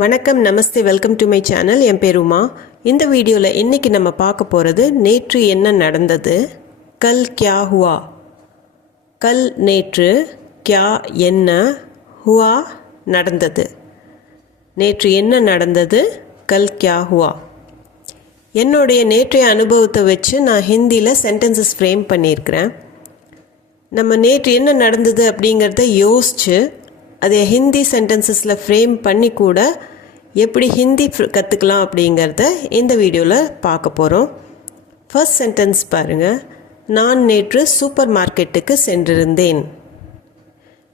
வணக்கம், நமஸ்தே, welcome to my channel. என் பேர் உமா. இந்த வீடியோவில் இன்றைக்கி நம்ம பார்க்க போகிறது நேற்று என்ன நடந்தது. கல் கியா ஹுவா. கல் நேற்று, கியா என்ன, ஹுவா நடந்தது. நேற்று என்ன நடந்தது, கல் கியா ஹுவா. என்னுடைய நேற்றைய அனுபவத்தை வச்சு நான் ஹிந்தியில் சென்டென்சஸ் ஃப்ரேம் பண்ணியிருக்கிறேன். நம்ம நேற்று என்ன நடந்தது அப்படிங்கிறத யோசித்து அதை ஹிந்தி சென்டென்சஸில் ஃப்ரேம் பண்ணி கூட எப்படி ஹிந்தி கற்றுக்கலாம் அப்படிங்கிறத இந்த வீடியோவில் பார்க்க போகிறோம். ஃபர்ஸ்ட் சென்டென்ஸ் பாருங்கள். நான் நேற்று சூப்பர் மார்க்கெட்டுக்கு சென்றிருந்தேன்.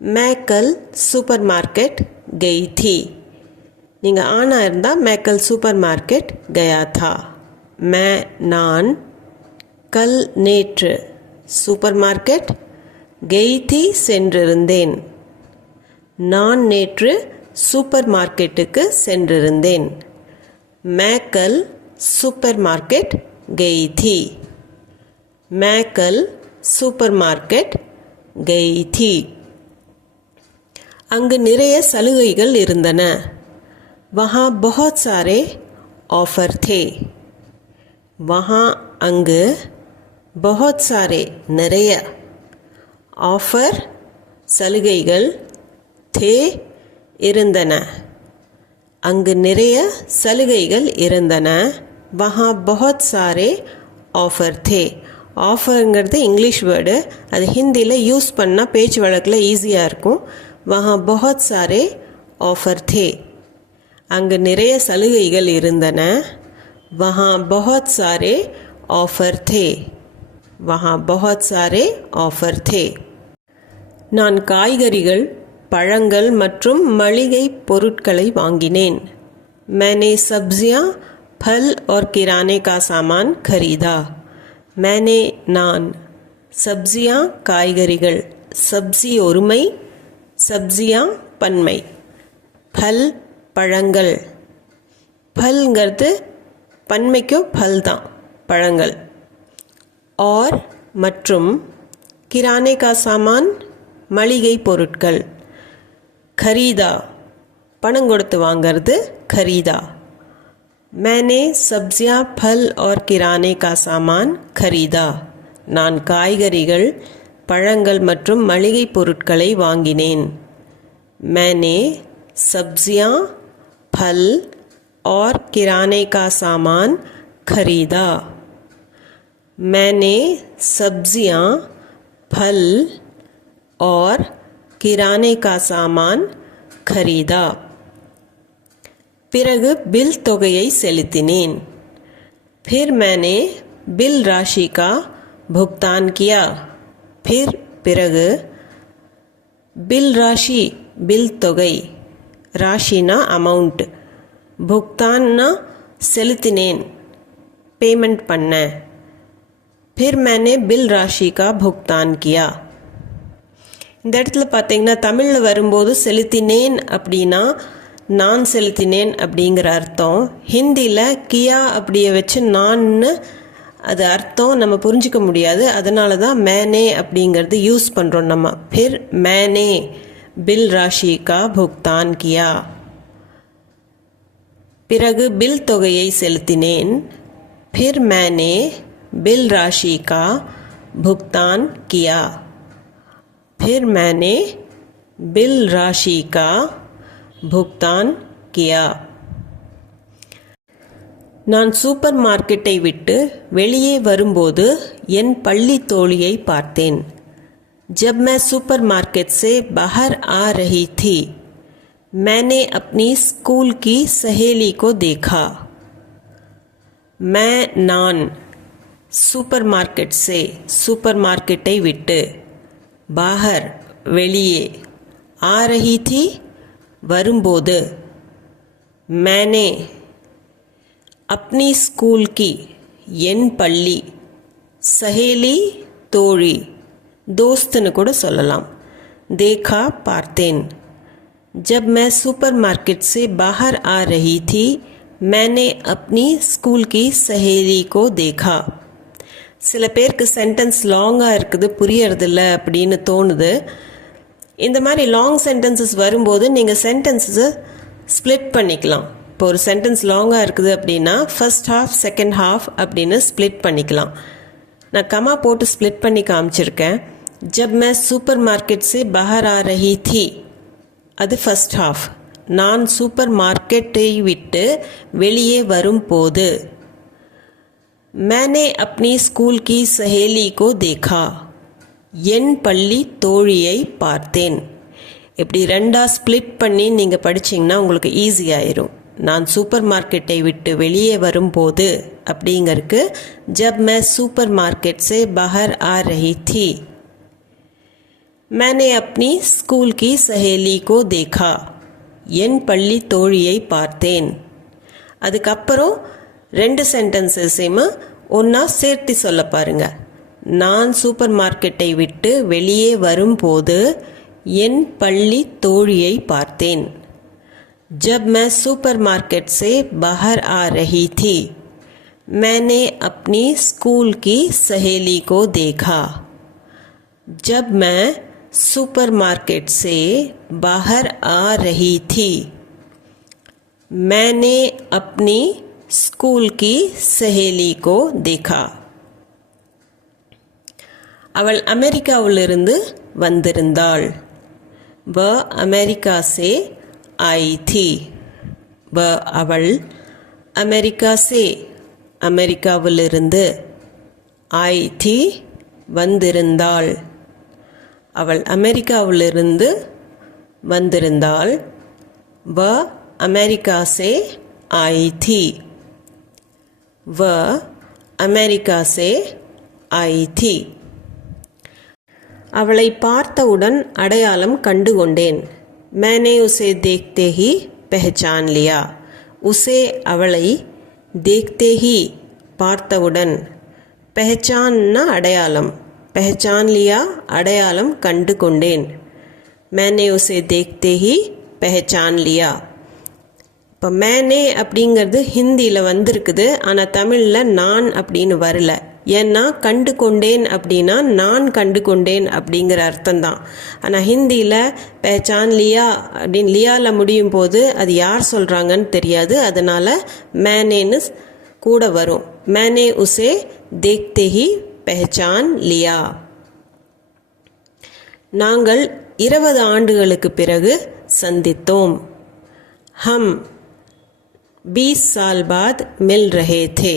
मै कल சூப்பர் மார்க்கெட் गई थी. நீங்கள் ஆனா இருந்தால் मै कल சூப்பர் மார்க்கெட் गया था. मै நான், கல் நேற்று, சூப்பர் மார்க்கெட், गई थी சென்றிருந்தேன். நான் நேற்று சூப்பர் மார்க்கெட்டுக்கு சென்றிருந்தேன். मैं कल சூப்பர் மார்க்கெட் गई थी. मैं कल சூப்பர் மார்க்கெட் गई थी. அங்கு நிறைய சலுகைகள் இருந்தன. वहाँ बहुत सारे ऑफर थे. वहाँ அங்கு बहुत सारे நிறைய, ஆஃபர் சலுகைகள், थे இருந்தன, அங்கு நிறைய சலுகைகள் இருந்தன. वहाँ बहुत सारे ऑफर थे. ஆஃபருங்கிறது இங்கிலீஷ் வேர்டு, அது ஹிந்தியில் யூஸ் பண்ணால் பேச்சு வழக்கில் ஈஸியாக இருக்கும். वहाँ बहुत सारे ऑफर थे. அங்கு நிறைய சலுகைகள் இருந்தன. वहाँ बहुत सारे ऑफर थे. वहाँ बहुत सारे ऑफर थे. நான் காய்கறிகள், பழங்கள் மற்றும் மளிகை பொருட்களை வாங்கினேன். मैंने सब्जियां, फल और किराने का सामान खरीदा. मैंने நான், सब्जियां காய்கறிகள், सब्जी ஒருமை, सब्जियां பன்மை, फल பழங்கள், फलங்கிறது பன்மைக்கும் फल தான், பழங்கள், और மற்றும், किराने का सामान மளிகை பொருட்கள், खरीदा பணம் கொடுத்து வாங்கிறது, खरीदा. मैंने सब्जियां, फल और किराने का सामान खरीदा. நான் காய்கறிகள், பழங்கள் மற்றும் மளிகை பொருட்களை வாங்கினேன். मैंने सब्जियां, फल और किराने का सामान खरीदा. मैंने सब्जियां, फल और किराने का सामान खरीदा. பிறகு பில் தொகையை செலுத்தினேன். फिर मैंने बिल राशि का भुगतान किया. फिर பிறகு, बिल राशि பில் தொகை, ராஷினா அமௌண்ட், भुगतानனா செலுத்தினேன், பேமெண்ட் பண்ண. फिर मैंने बिल राशि का भुगतान किया. இந்த இடத்துல பார்த்தீங்கன்னா தமிழில் வரும்போது செலுத்தினேன் அப்படின்னா நான் செலுத்தினேன் அப்படிங்கிற அர்த்தம். ஹிந்தியில் கியா அப்படியே வச்சு நான்னு அது அர்த்தம் நம்ம புரிஞ்சிக்க முடியாது. அதனால தான் மேனே அப்படிங்கிறது யூஸ் பண்ணுறோம் நம்ம. फिर मैंने बिल राशि का भुगतान किया. பிறகு பில் தொகையை செலுத்தினேன். फिर मैंने बिल राशि का भुगतान किया. फिर मैंने बिल राशि का भुगतान किया. நான் சூப்பர் மார்க்கெட்டை விட்டு வெளியே வரும்போது என் பள்ளி தோழியை பார்த்தேன். जब मैं सुपर मार्केट से बाहर आ रही थी, मैंने अपनी स्कूल की सहेली को देखा. मैं நான், சூப்பர் மார்க்கெட் से சூப்பர் மார்க்கெட்டை விட்டு, बाहर வெளியே, आ रही थी வரும்போது, मैंने अपनी स्कूल की என் பள்ளி, सहेली தோழி, दोस्तनु கூட சொல்லலாம், देखा பார்த்தேன். जब मैं सुपर मार्केट से बाहर आ रही थी, मैंने अपनी स्कूल की सहेली को देखा. சில பேருக்கு சென்டென்ஸ் லாங்காக இருக்குது, புரியறதில்ல அப்படின்னு தோணுது. இந்த மாதிரி லாங் சென்டென்சஸ் வரும்போது நீங்கள் சென்டென்ஸை ஸ்ப்ளிட் பண்ணிக்கலாம். இப்போ ஒரு சென்டென்ஸ் லாங்காக இருக்குது அப்படின்னா ஃபர்ஸ்ட் ஹாஃப் செகண்ட் ஹாஃப் அப்படின்னு ஸ்ப்ளிட் பண்ணிக்கலாம். நான் கமா போட்டு ஸ்ப்ளிட் பண்ணி காமிச்சிருக்கேன். जब मैं சூப்பர் மார்க்கெட் से बाहर आ रही थी அது ஃபர்ஸ்ட் ஹாஃப். நான் சூப்பர் மார்க்கெட்டை விட்டு வெளியே வரும்போது मैंने अपनी स्कूल की सहेली को देखा என் பள்ளி தோழியை பார்த்தேன். இப்படி ரெண்டாக ஸ்ப்ளிட் பண்ணி நீங்கள் படிச்சிங்கன்னா உங்களுக்கு ஈஸியாயிரும். நான் சூப்பர் மார்க்கெட்டை விட்டு வெளியே வரும்போது அப்படிங்கிறதுக்கு जब मैं சூப்பர் மார்க்கெட் से बाहर आ रही थी मैंने अपनी स्कूल की सहेली को देखा என் பள்ளி தோழியை பார்த்தேன். அதுக்கப்புறம் ரெண்டு சென்டென்சஸையுமா ஒன்றா சேர்த்து சொல்ல பாருங்க. நான் சூப்பர் மார்க்கெட்டை விட்டு வெளியே வரும்போது என் பள்ளி தோழியை பார்த்தேன். जब मैं सुपर मार्केट से बाहर आ रही थी मैंने अपनी स्कूल की सहेली को देखा. जब मैं सुपर मार्केट से बाहर आ रही थी मैंने अपनी स्कूल की सहेली को देखा. அவள் அமெரிக்காவிலிருந்து வந்திருந்தாள். वह अमेरिका से आई थी. वह அவள் अमेरिका से அமெரிக்காவிலிருந்து आई थी வந்திருந்தாள். அவள் அமெரிக்காவிலிருந்து வந்திருந்தாள். वह अमेरिका से आई थी. वह अमेरिका से आई थी. அவளை பார்த்தவுடன் அடையாளம் கண்டு கொண்டேன். मैंने उसे देखते ही पहचान लिया. उसे அவளை देखते ही பார்த்தவுடன் पहचानना அடையாளம் पहचान लिया அடையாளம் கண்டு கொண்டேன். मैंने उसे देखते ही पहचान लिया. இப்போ मैंने அப்படிங்கிறது ஹிந்தியில் வந்திருக்குது. ஆனால் தமிழில் நான் அப்படின்னு வரல. ஏன்னா கண்டு கொண்டேன் அப்படின்னா நான் கண்டு கொண்டேன் அப்படிங்கிற அர்த்தம் தான். ஆனால் ஹிந்தியில் பெஹச்சான் லியா அப்படின்னு லியாவில் முடியும் போது அது யார் சொல்கிறாங்கன்னு தெரியாது. அதனால் மேனேன்னு கூட வரும். மேனே உசே தேக்தே ஹி பெஹச்சான் லியா. நாங்கள் 20 ஆண்டுகளுக்கு பிறகு சந்தித்தோம். ஹம் 20 साल बाद मिल रहे थे.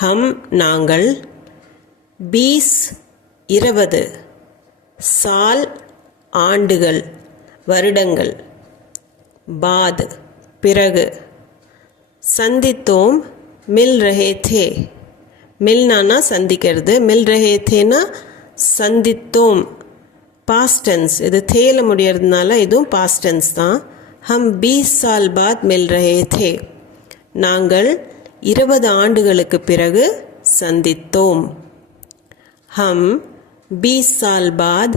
हम நாங்கள் 20 साल ஆண்டுகள் வருடங்கள் பாத் பிறகு சந்தித்தோம் மில் ரஹே தே மில்னானா சந்திக்கிறது மில் ரஹே தேனா சந்தித்தோம் பாஸ்ட் டென்ஸ். இது தேல முடியறதுனால இதுவும் பாஸ்ட் டென்ஸ் தான். ஹம் 20 साल बाद मिल रहे थे நாங்கள் 20 ஆண்டுகளுக்கு பிறகு சந்தித்தோம். ஹம் 20 साल बाद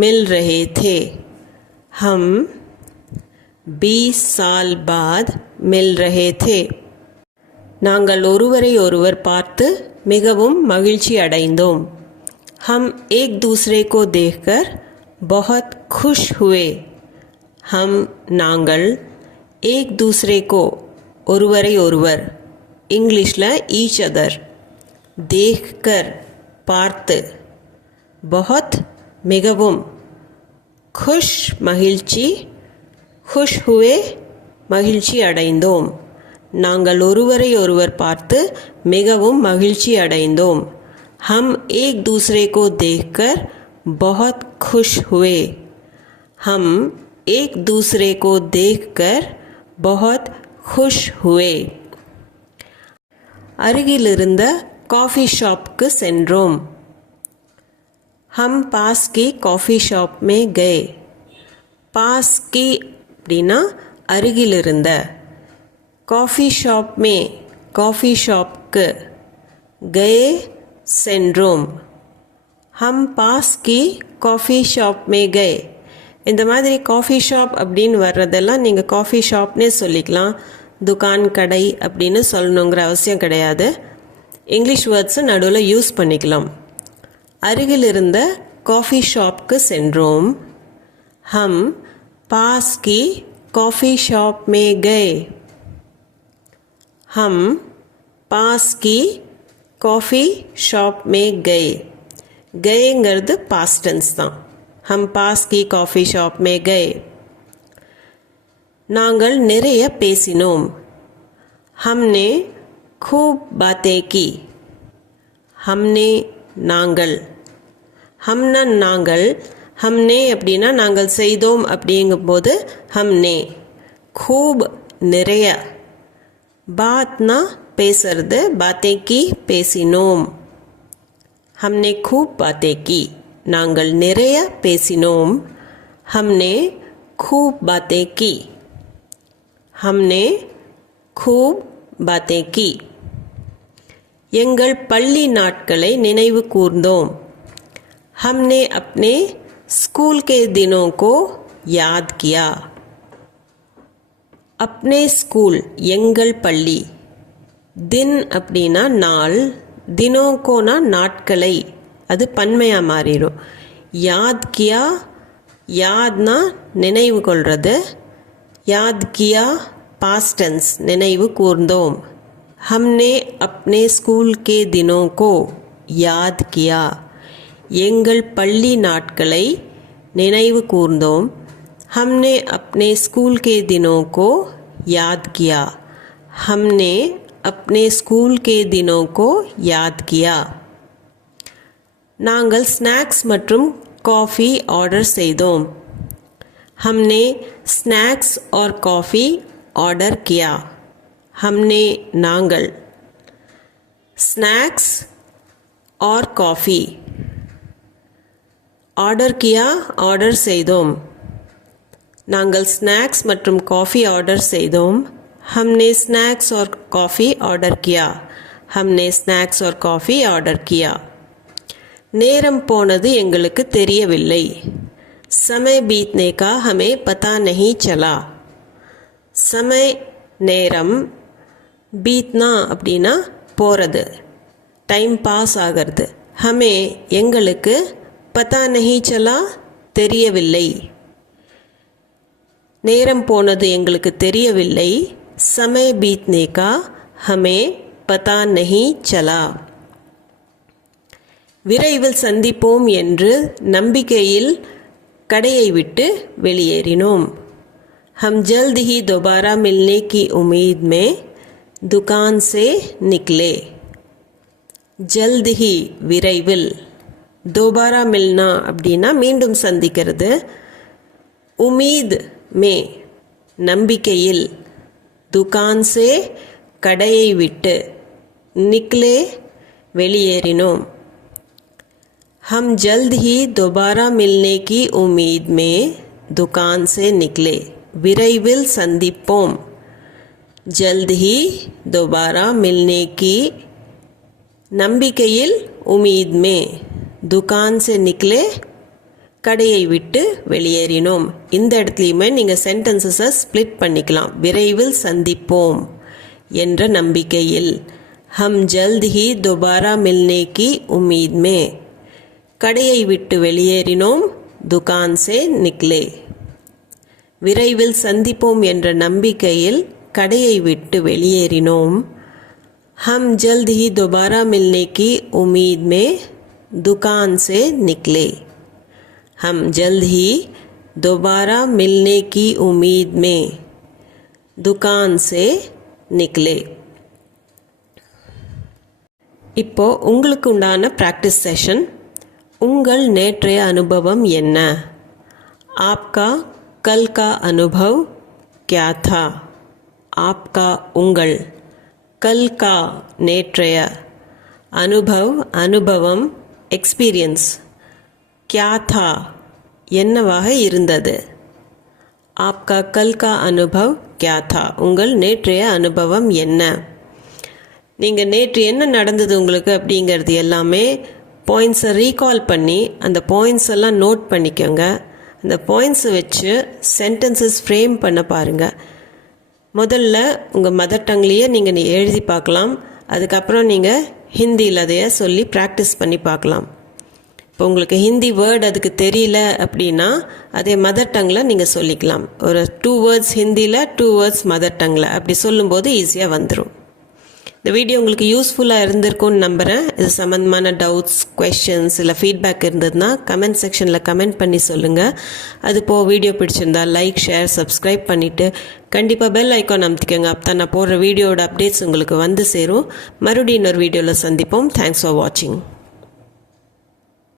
मिल रहे थे. हम 20 साल बाद मिल रहे थे. நாங்கள் ஒருவரை ஒருவர் பார்த்து மிகவும் மகிழ்ச்சி அடைந்தோம். हम एक दूसरे को देखकर बहुत खुश हुए. हम நாங்கள் एक दूसरे को ஒருவரை ஒருவர் இங்கிலீஷில் ஈச் அதர் தேக்கர் பார்த்து बहुत மிகவும் खुश மகிழ்ச்சி खुश हुए மகிழ்ச்சி அடைந்தோம். நாங்கள் ஒருவரை ஒருவர் பார்த்து மிகவும் மகிழ்ச்சி அடைந்தோம். हम एक दूसरे को देखकर बहुत खुश हुए. हम एक दूसरे को देखकर बहुत खुश हुए. அருகிலிருந்த காஃபி ஷாப்புக்கு சென்றோம். हम पास की कॉफ़ी शॉप में गए. पास की அப்படின்னா அருகிலிருந்த காஃபி ஷாப் மே காஃபி ஷாப்க்கு கயே சென்றோம். ஹம் பாஸ் கி காஃபி ஷாப் மே கயே. இந்த மாதிரி காஃபி ஷாப் அப்படின்னு வர்றதெல்லாம் நீங்கள் காஃபி ஷாப்னே சொல்லிக்கலாம். துகான் கடை அப்படின்னு சொல்லணுங்கிற அவசியம் கிடையாது. இங்கிலீஷ் வேர்ட்ஸு நடுவில் யூஸ் பண்ணிக்கலாம். அருகில் இருந்த காஃபி ஷாப்க்கு சென்றோம். ஹம் பாஸ் கி कॉफ़ी शॉप में गए। हम पास की कॉफ़ी शॉप में गए। गएங்கிறது past tense தான். हम पास की कॉफ़ी शॉप में गए. நாங்கள் நிறைய பேசினோம். हमने खूब बातें की. हमने நாங்கள். हमना நாங்கள். हमने அப்படின்னா நாங்கள் செய்தோம் அப்படிங்கும்போது हमने. खूब நிறைய. बातனா பேசுறது. बातें की பேசினோம். हमने खूब बातें की. நாங்கள் நிறைய பேசினோம். हमने खूब बातें की. हमने खूब बातें की. எங்கள் பள்ளி நாட்களை நினைவு கூர்ந்தோம். हमने अपने स्कूल के दिनों को याद किया. अपने स्कूल எங்கள் பள்ளி. दिन அப்படின்னா நாள். தினோக்கோனா நாட்களை. அது பன்மையாக மாறிடும். யாத் கியா யாத்னா நினைவு கொள்வது. याद किया पास्ट टेंस நினைவு கூர்ந்தோம். हमने अपने स्कूल के दिनों को याद किया. எங்கள் பள்ளி நாட்களை நினைவு கூர்ந்தோம். हमने अपने स्कूल के दिनों को याद किया. हमने अपने स्कूल के दिनों को याद किया. நாங்கள் ஸ்நாக்ஸ் மற்றும் காஃபி ஆர்டர் செய்தோம். हमने स्नैक्स और कॉफ़ी ऑर्डर किया. हमने नांगल. स्नैक्स और कॉफ़ी ऑर्डर किया ऑर्डर செய்தோம். நாங்கள் ஸ்நாக்ஸ் மற்றும் காஃபி ஆர்டர் செய்தோம். हमने स्नैक्स और कॉफ़ी ऑर्डर किया. हमने स्नैक्स और कॉफ़ी ऑर्डर किया. நேரம் போனது எங்களுக்கு தெரியவில்லை. समय बीतने का हमें पता नहीं चला. समय நேரம். बीतना அப்படின்னா போகிறது. டைம் பாஸ் ஆகிறது. हमें எங்களுக்கு पता नहीं चला தெரியவில்லை. நேரம் போனது எங்களுக்கு தெரியவில்லை. समय बीतने का हमें पता नहीं चला. விரைவில் சந்திப்போம் என்று நம்பிக்கையில் கடையை விட்டு வெளியேறினோம். हम जल्द ही दोबारा मिलने की उम्मीद में दुकान से निकले. जल्द ही விரைவில். दोबारा मिलना அப்படின்னா மீண்டும் சந்திக்கிறது. उम्मीद में நம்பிக்கையில். दुकान से கடையை விட்டு. निकले வெளியேறினோம். हम जल्द ही दोबारा मिलने की उम्मीद में दुकान से निकले. विरैविल संदीपोम. जल्द ही दोबारा मिलने की नंबिकैயில் उम्मीद में दुकान से निकले கடையை விட்டு வெளியேறினோம். இந்த இடத்துலையுமே நீங்கள் சென்டென்சஸை ஸ்ப்ளிட் பண்ணிக்கலாம். விரைவில் சந்திப்போம் என்ற நம்பிக்கையில். हम जल्द ही दोबारा मिलने की उम्मीद में. கடையை விட்டு வெளியேறினோம். दुकान से निकले. விரைவில் சந்திப்போம் என்ற நம்பிக்கையில் கடையை விட்டு வெளியேறினோம். हम जल्द ही दोबारा मिलने की उम्मीद में दुकान से निकले. हम जल्द ही दोबारा मिलने की उम्मीद में दुकान से निकले. இப்போ உங்களுக்கு உண்டான ப்ராக்டிஸ் செஷன். உங்கள் நேற்றைய அனுபவம் என்ன? आपका कल का अनुभव क्या था? आपका உங்கள். कल का நேற்றைய. அனுபவ் அனுபவம் எக்ஸ்பீரியன்ஸ். क्या था என்னவாக இருந்தது? आपका कल का अनुभव क्या था? உங்கள் நேற்றைய அனுபவம் என்ன? நீங்கள் நேற்று என்ன நடந்தது உங்களுக்கு அப்படிங்கிறது எல்லாமே பாயிண்ட்ஸை ரீகால் பண்ணி அந்த பாயிண்ட்ஸ் எல்லாம் நோட் பண்ணிக்கோங்க. அந்த பாயிண்ட்ஸை வச்சு சென்டென்சஸ் ஃப்ரேம் பண்ண பாருங்கள். முதல்ல உங்கள் மதர் டங்லேயே நீங்கள் எழுதி பார்க்கலாம். அதுக்கப்புறம் நீங்கள் ஹிந்தியில் அதைய சொல்லி ப்ராக்டிஸ் பண்ணி பார்க்கலாம். இப்போ உங்களுக்கு ஹிந்தி வேர்ட் அதுக்கு தெரியல அப்படின்னா அதே மதர் டங்கில் நீங்கள் சொல்லிக்கலாம். ஒரு 2 வேர்ட்ஸ் ஹிந்தியில் 2 வேர்ட்ஸ் மதர் டங்கில் அப்படி சொல்லும்போது ஈஸியாக வந்துடும். இந்த வீடியோ உங்களுக்கு யூஸ்ஃபுல்லாக இருந்திருக்கும்னு நம்புகிறேன். இது சம்மந்தமான டவுட்ஸ், கொஷின்ஸ் இல்லை ஃபீட்பேக் இருந்ததுன்னா கமெண்ட் செக்ஷனில் கமெண்ட் பண்ணி சொல்லுங்கள். அது போக வீடியோ பிடிச்சிருந்தா லைக், ஷேர், சப்ஸ்கிரைப் பண்ணிவிட்டு கண்டிப்பாக பெல் ஐக்கான் அமுத்திக்கோங்க. அப்போ தான் நான் போடுற வீடியோட அப்டேட்ஸ் உங்களுக்கு வந்து சேரும். மறுபடியும் இன்னொரு வீடியோவில் சந்திப்போம். தேங்க்ஸ் ஃபார் வாட்சிங்.